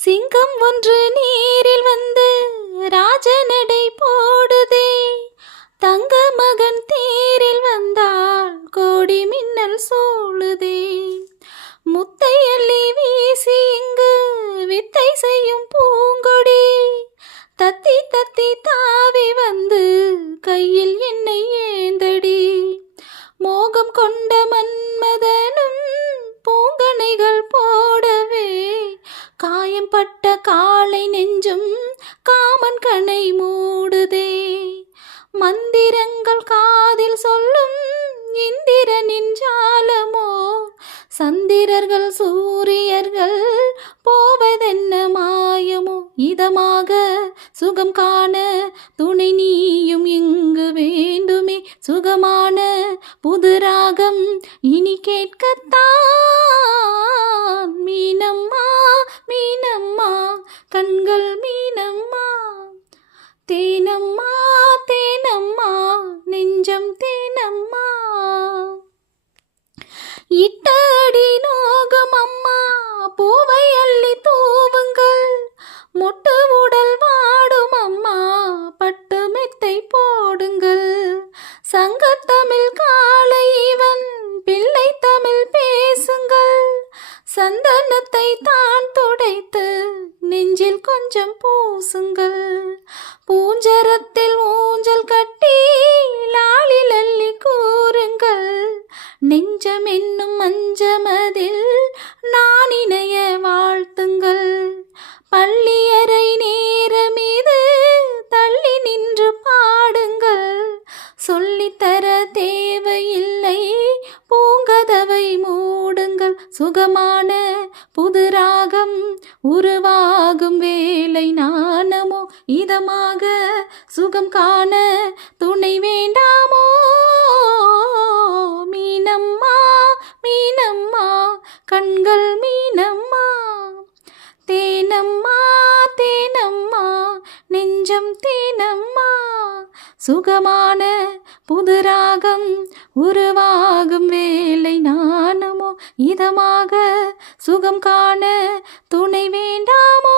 சிங்கம் ஒன்று நீரில் வந்து ராஜநடை போடுதே. தங்க மகன் தேரில் வந்தால் கோடி மின்னல் சூழுதே. முத்தை அள்ளி வீசி இங்கு வித்தை செய்யும் பூங்கொடி. தத்தி தத்தி தாவி வந்து கையில் என்னை ஏந்தடி. மோகம் கொண்ட மன்மதனும் பூங்கணைகள் போடவே. காயம்பட்ட காளை நெஞ்சும் காமன் கணை மூடுதே. மந்திரங்கள் காதில் சொல்லும் இந்திரனின் ஜாலமோ. சந்திரர்கள் சூரியர்கள் போவதென்ன மாயமோ. இதமாக சுகம் காண துணை நீயும் இங்கு வேண்டுமே. சுகமான புது ராகம் இனி கேட்கத்தான். மீனம்மா மீனம்மா கண்கள் மீனம்மா. தேனம்மா தேனம்மா நெஞ்சம் தேனம்மா. இட்டடி நோகம் அம்மா பூவை அள்ளி தூவுங்கள். மொட்டு உடல் வாடும் அம்மா பட்டு மெத்தை போடுங்கள். சங்கத்தமிழ் காலை இவன் பிள்ளை தமிழ் பேசுங்கள். சந்தனத்தை தான் துடைத்து நெஞ்சில் கொஞ்சம் பூசுங்கள். பூஞ்சரத்தில் ஊஞ்சல் கட்டி லாளில் அள்ளி கூறுங்கள். நெஞ்சம் என்னும் மஞ்சமதில் நான் இணைய வாழ்த்துங்கள். பள்ளியறை நேரம் இது தள்ளி நின்று பாடுங்கள். சொல்லித்தர தேவையில்லை பூங்கதவை மூடுங்கள். சுகமான புது ராகம் உருவாகும் வேலை நாணமோ. இதமாக சுகம் காண துணை வேண்டாமோ. மீனம்மா மீனம்மா கண்கள் மீனம்மா. தேனம்மா தேனம்மா நெஞ்சம் தேனம்மா. சுகமான புது ராகம் உருவாகும் வேலை நாணமோ. இதமாக சுகம் காண துணை வேண்டாமோ.